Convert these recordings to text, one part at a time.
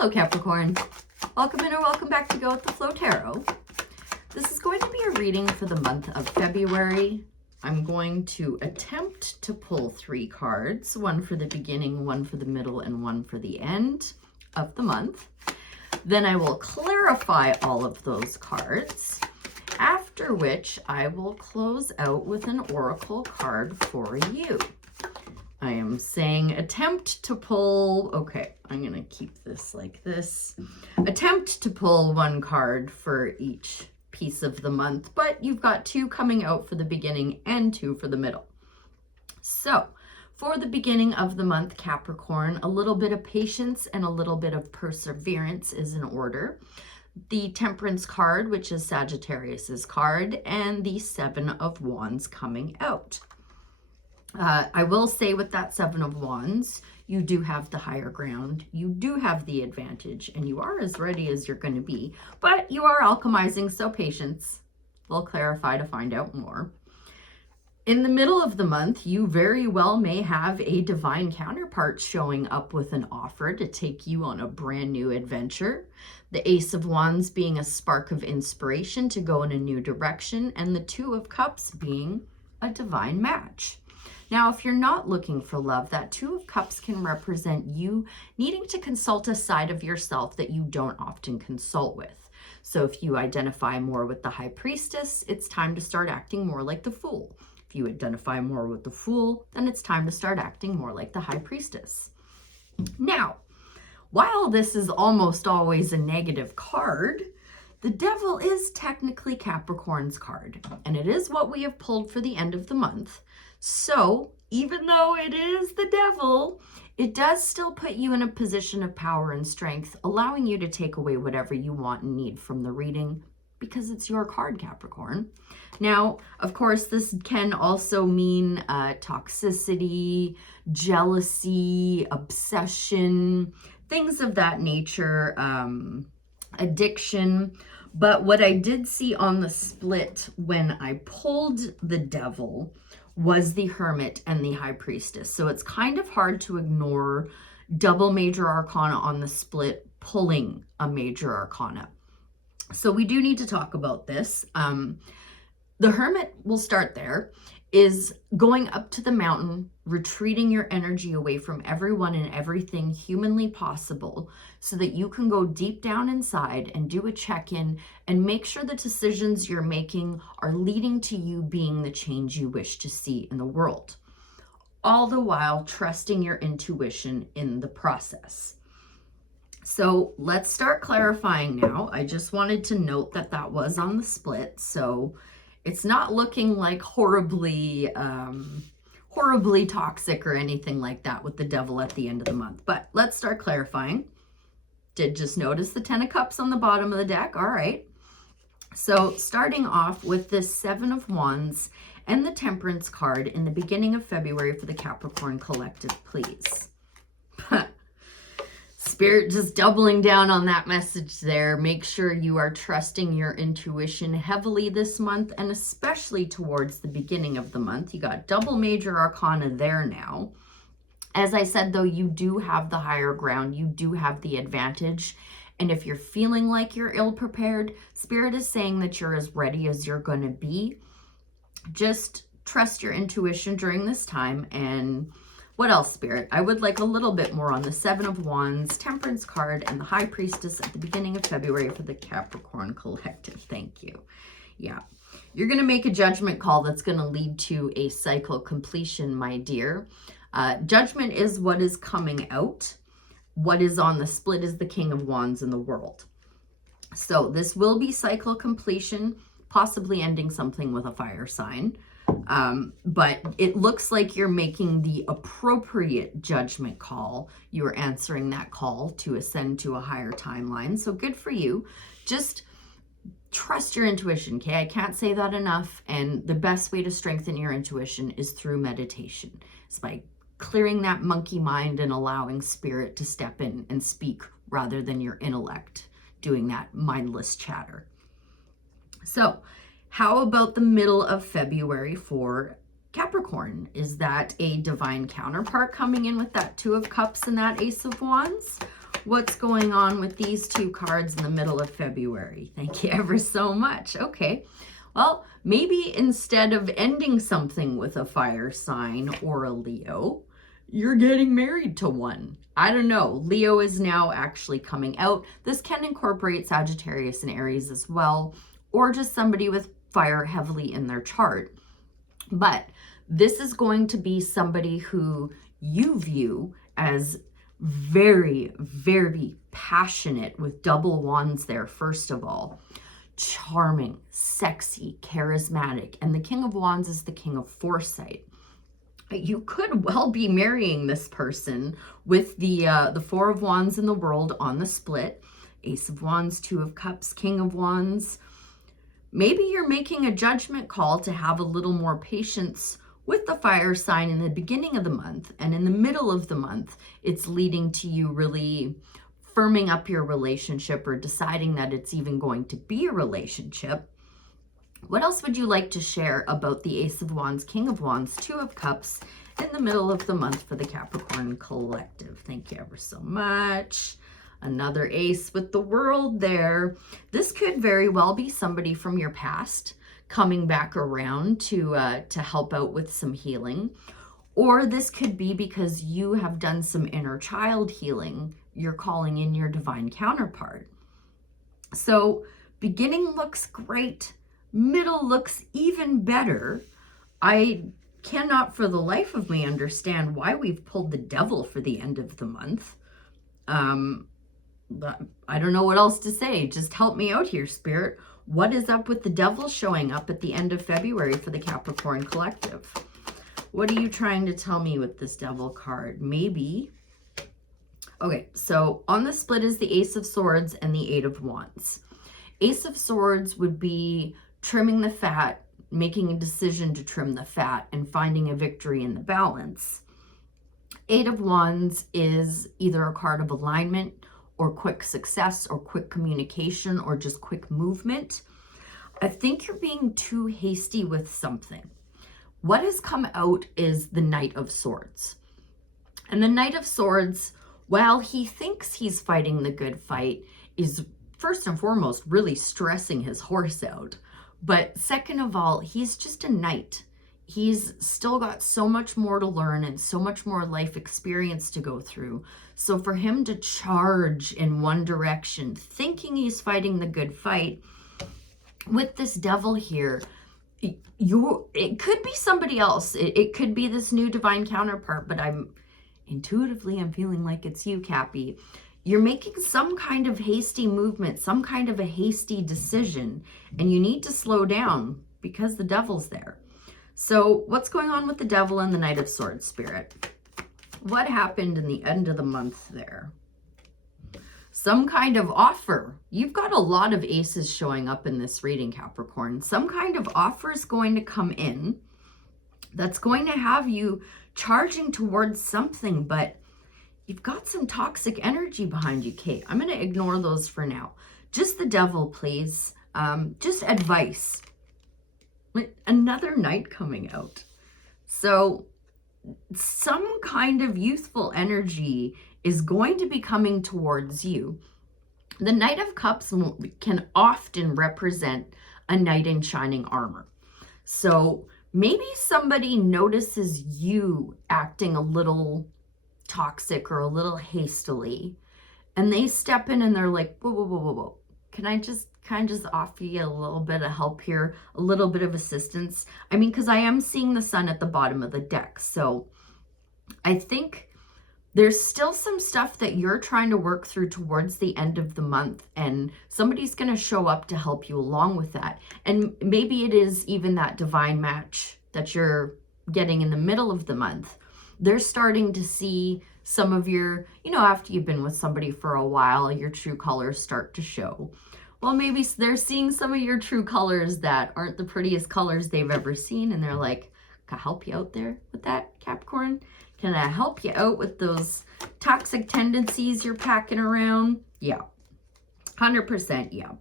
Hello Capricorn, welcome in or welcome back to Go With The Flow Tarot. This is going to be a reading for the month of February. I'm going to attempt to pull 3 cards, one for the beginning, one for the middle, and one for the end of the month. Then I will clarify all of those cards, after which I will close out with an oracle card for you. I am saying attempt to pull, okay, I'm going to keep this like this. Attempt to pull 1 card for each piece of the month, but you've got 2 coming out for the beginning and 2 for the middle. So for the beginning of the month, Capricorn, a little bit of patience and a little bit of perseverance is in order. The Temperance card, which is Sagittarius's card, and the 7 of Wands coming out. I will say with that 7 of Wands, you do have the higher ground, you do have the advantage, and you are as ready as you're going to be, but you are alchemizing, so patience. We'll clarify to find out more. In the middle of the month, you very well may have a divine counterpart showing up with an offer to take you on a brand new adventure. The Ace of Wands being a spark of inspiration to go in a new direction, and the 2 of Cups being a divine match. Now, if you're not looking for love, that 2 of Cups can represent you needing to consult a side of yourself that you don't often consult with. So if you identify more with the High Priestess, it's time to start acting more like the Fool. If you identify more with the Fool, then it's time to start acting more like the High Priestess. Now, while this is almost always a negative card, the Devil is technically Capricorn's card, and it is what we have pulled for the end of the month. So even though it is the Devil, it does still put you in a position of power and strength, allowing you to take away whatever you want and need from the reading, because it's your card, Capricorn. Now, of course, this can also mean toxicity, jealousy, obsession, things of that nature, addiction. But what I did see on the split when I pulled the Devil was the Hermit and the High Priestess. So it's kind of hard to ignore double major arcana on the split pulling a major arcana. So we do need to talk about this. The Hermit, will start there, is going up to the mountain, retreating your energy away from everyone and everything humanly possible so that you can go deep down inside and do a check-in and make sure the decisions you're making are leading to you being the change you wish to see in the world, all the while trusting your intuition in the process. So let's start clarifying now. I just wanted to note that that was on the split, so it's not looking like horribly toxic or anything like that with the Devil at the end of the month. But let's start clarifying. Did just notice the 10 of Cups on the bottom of the deck. All right. So starting off with this 7 of Wands and the Temperance card in the beginning of February for the Capricorn collective, please. Spirit just doubling down on that message there. Make sure you are trusting your intuition heavily this month, and especially towards the beginning of the month. You got double major arcana there now. As I said, though, you do have the higher ground. You do have the advantage. And if you're feeling like you're ill-prepared, Spirit is saying that you're as ready as you're going to be. Just trust your intuition during this time. And what else, Spirit? I would like a little bit more on the 7 of Wands, Temperance card, and the High Priestess at the beginning of February for the Capricorn collective. Thank you. Yeah. You're going to make a judgment call that's going to lead to a cycle completion, my dear. Judgment is what is coming out. What is on the split is the King of Wands in the world. So this will be cycle completion, possibly ending something with a fire sign. But it looks like you're making the appropriate judgment call. You are answering that call to ascend to a higher timeline. So good for you. Just trust your intuition, okay? I can't say that enough. And the best way to strengthen your intuition is through meditation. It's by clearing that monkey mind and allowing Spirit to step in and speak rather than your intellect doing that mindless chatter. So how about the middle of February for Capricorn? Is that a divine counterpart coming in with that 2 of Cups and that Ace of Wands? What's going on with these two cards in the middle of February? Thank you ever so much. Okay. Well, maybe instead of ending something with a fire sign or a Leo, you're getting married to one. I don't know. Leo is now actually coming out. This can incorporate Sagittarius and Aries as well, or just somebody with fire heavily in their chart. But this is going to be somebody who you view as very, very passionate, with double wands there, first of all. Charming, sexy, charismatic. And the King of Wands is the King of Foresight. You could well be marrying this person with the Four of Wands in the World on the split. Ace of Wands, Two of Cups, King of Wands. Maybe you're making a judgment call to have a little more patience with the fire sign in the beginning of the month, and in the middle of the month, it's leading to you really firming up your relationship or deciding that it's even going to be a relationship. What else would you like to share about the Ace of Wands, King of Wands, Two of Cups in the middle of the month for the Capricorn collective? Thank you ever so much. Another ace with the World there. This could very well be somebody from your past coming back around to help out with some healing. Or this could be because you have done some inner child healing. You're calling in your divine counterpart. So beginning looks great. Middle looks even better. I cannot for the life of me understand why we've pulled the Devil for the end of the month. But I don't know what else to say. Just help me out here, Spirit. What is up with the Devil showing up at the end of February for the Capricorn collective? What are you trying to tell me with this Devil card? Maybe. Okay, so on the split is the Ace of Swords and the Eight of Wands. Ace of Swords would be trimming the fat, making a decision to trim the fat, and finding a victory in the balance. Eight of Wands is either a card of alignment or quick success or quick communication or just quick movement. I think you're being too hasty with something. What has come out is the Knight of Swords. And the Knight of Swords, while he thinks he's fighting the good fight, is first and foremost really stressing his horse out. But second of all, he's just a knight. He's still got so much more to learn and so much more life experience to go through. So for him to charge in one direction, thinking he's fighting the good fight, with this Devil here, it could be somebody else. It could be this new divine counterpart, but I'm feeling like it's you, Cappy. You're making some kind of hasty movement, some kind of a hasty decision, and you need to slow down because the Devil's there. So what's going on with the Devil and the Knight of Swords, Spirit? What happened in the end of the month there? Some kind of offer. You've got a lot of aces showing up in this reading, Capricorn. Some kind of offer is going to come in that's going to have you charging towards something, but you've got some toxic energy behind you, Kate. I'm going to ignore those for now. Just the Devil, please. Just advice. Another Knight coming out. So some kind of youthful energy is going to be coming towards you. The Knight of Cups can often represent a knight in shining armor. So maybe somebody notices you acting a little toxic or a little hastily, and they step in and they're like, whoa, whoa, whoa, whoa, whoa. Can I just offer you a little bit of help here, a little bit of assistance? I mean, because I am seeing the Sun at the bottom of the deck. So I think there's still some stuff that you're trying to work through towards the end of the month, and somebody's going to show up to help you along with that. And maybe it is even that divine match that you're getting in the middle of the month. They're starting to see some of your, after you've been with somebody for a while, your true colors start to show. Well, maybe they're seeing some of your true colors that aren't the prettiest colors they've ever seen, and they're like, can I help you out there with that, Capricorn? Can I help you out with those toxic tendencies you're packing around? Yeah, 100% yeah.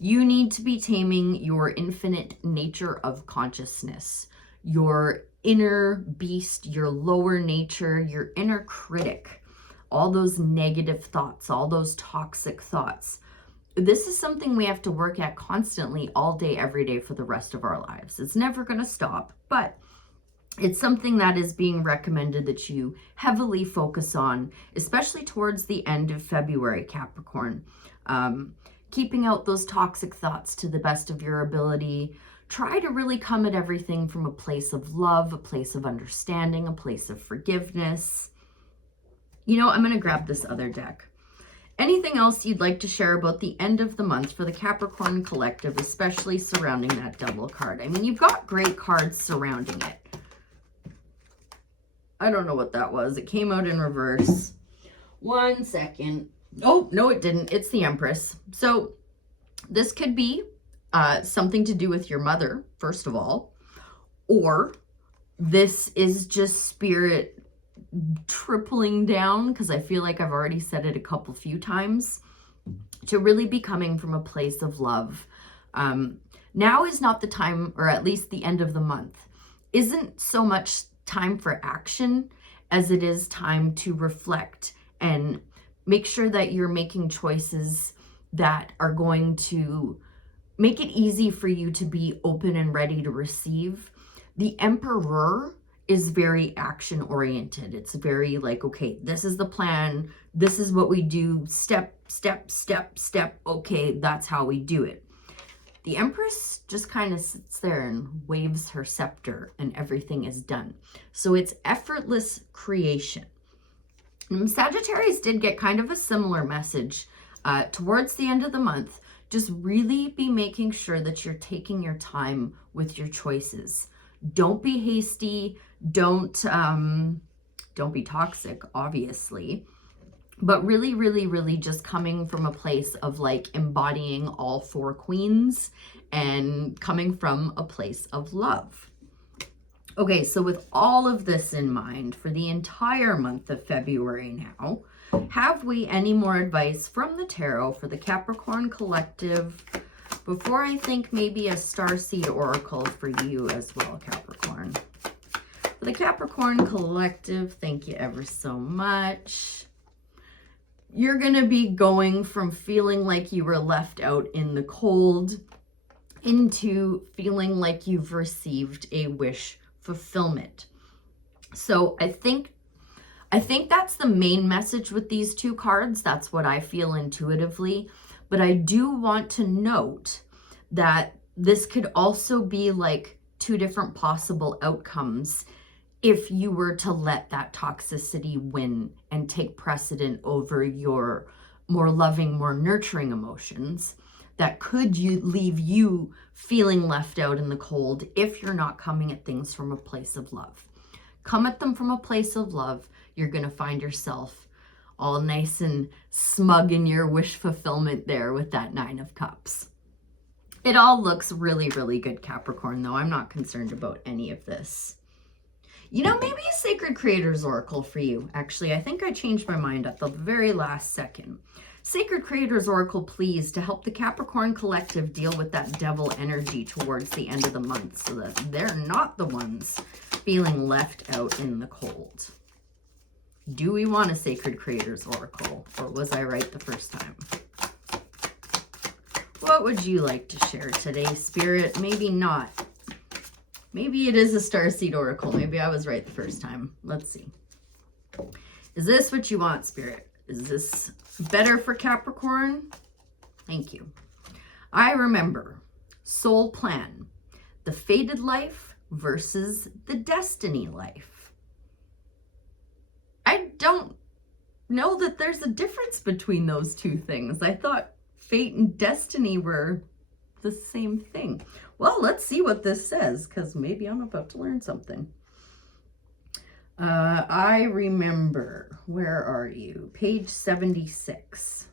You need to be taming your infinite nature of consciousness, your inner beast, your lower nature, your inner critic. all those negative thoughts, all those toxic thoughts. This is something we have to work at constantly, all day, every day for the rest of our lives. It's never going to stop, but it's something that is being recommended that you heavily focus on, especially towards the end of February, Capricorn. Keeping out those toxic thoughts to the best of your ability. Try to really come at everything from a place of love, a place of understanding, a place of forgiveness. You know, I'm going to grab this other deck. Anything else you'd like to share about the end of the month for the Capricorn collective, especially surrounding that Devil card? I mean, you've got great cards surrounding it. I don't know what that was. It came out in reverse. 1 second. Oh, no, it didn't. It's the Empress. So this could be something to do with your mother, first of all, or this is just spirit tripling down, because I feel like I've already said it a few times, to really be coming from a place of love. Now is not the time, or at least the end of the month, isn't so much time for action as it is time to reflect and make sure that you're making choices that are going to make it easy for you to be open and ready to receive. The Emperor is very action oriented. It's very like, okay, this is the plan. This is what we do. Step, step, step, step. Okay, that's how we do it. The Empress just kind of sits there and waves her scepter and everything is done. So it's effortless creation. Sagittarius did get kind of a similar message towards the end of the month. Just really be making sure that you're taking your time with your choices. Don't be hasty. Don't be toxic, obviously. But really, really, really just coming from a place of like embodying all 4 queens and coming from a place of love. Okay, so with all of this in mind, for the entire month of February now, have we any more advice from the tarot for the Capricorn collective before I think maybe a starseed oracle for you as well, Capricorn? For the Capricorn collective, thank you ever so much. You're going to be going from feeling like you were left out in the cold into feeling like you've received a wish fulfillment. So I think that's the main message with these 2 cards. That's what I feel intuitively. But I do want to note that this could also be like 2 different possible outcomes if you were to let that toxicity win and take precedent over your more loving, more nurturing emotions. That could leave you feeling left out in the cold if you're not coming at things from a place of love. Come at them from a place of love. You're going to find yourself all nice and smug in your wish fulfillment there with that 9 of Cups. It all looks really, really good, Capricorn, though. I'm not concerned about any of this. You know, maybe a Sacred Creators Oracle for you. Actually, I think I changed my mind at the very last second. Sacred Creators Oracle, please, to help the Capricorn collective deal with that devil energy towards the end of the month so that they're not the ones feeling left out in the cold. Do we want a Sacred Creators Oracle, or was I right the first time? What would you like to share today, Spirit? Maybe not. Maybe it is a Starseed Oracle. Maybe I was right the first time. Let's see. Is this what you want, Spirit? Is this better for Capricorn? Thank you. I remember soul plan, the fated life versus the destiny life. I don't know that there's a difference between those 2 things. I thought fate and destiny were the same thing. Well, let's see what this says, because maybe I'm about to learn something. I remember, where are you? Page 76.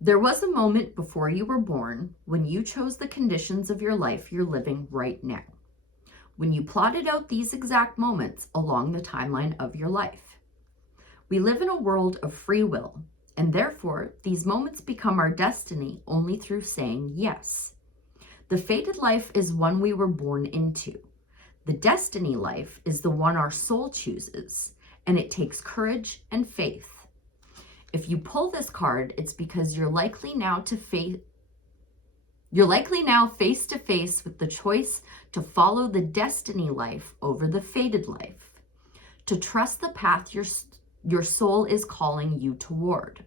There was a moment before you were born when you chose the conditions of your life you're living right now. When you plotted out these exact moments along the timeline of your life. We live in a world of free will, and therefore these moments become our destiny only through saying yes. The fated life is one we were born into. The destiny life is the one our soul chooses, and it takes courage and faith. If you pull this card, it's because you're likely now face to face with the choice to follow the destiny life over the fated life, to trust the path your soul is calling you toward,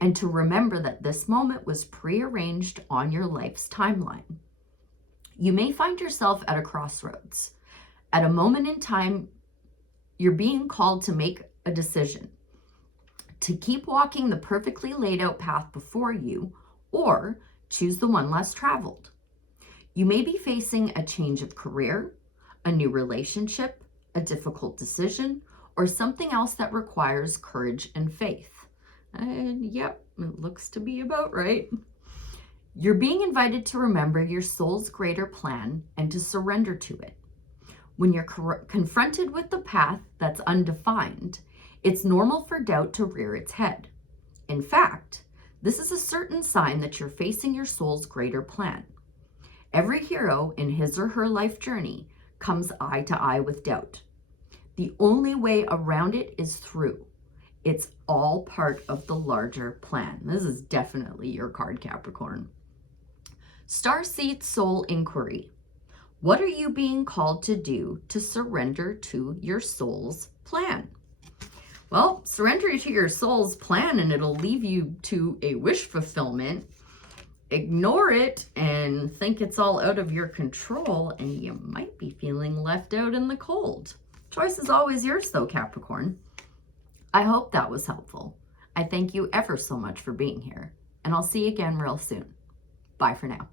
and to remember that this moment was prearranged on your life's timeline. You may find yourself at a crossroads. At a moment in time, you're being called to make a decision, to keep walking the perfectly laid out path before you, or choose the one less traveled. You may be facing a change of career, a new relationship, a difficult decision, or something else that requires courage and faith. And yep, it looks to be about right. You're being invited to remember your soul's greater plan and to surrender to it. When you're confronted with the path that's undefined, it's normal for doubt to rear its head. In fact, this is a certain sign that you're facing your soul's greater plan. Every hero in his or her life journey comes eye to eye with doubt. The only way around it is through. It's all part of the larger plan. This is definitely your card, Capricorn. Starseed Soul Inquiry. What are you being called to do to surrender to your soul's plan? Well, surrender to your soul's plan and it'll leave you to a wish fulfillment. Ignore it and think it's all out of your control and you might be feeling left out in the cold. Choice is always yours though, Capricorn. I hope that was helpful. I thank you ever so much for being here, and I'll see you again real soon. Bye for now.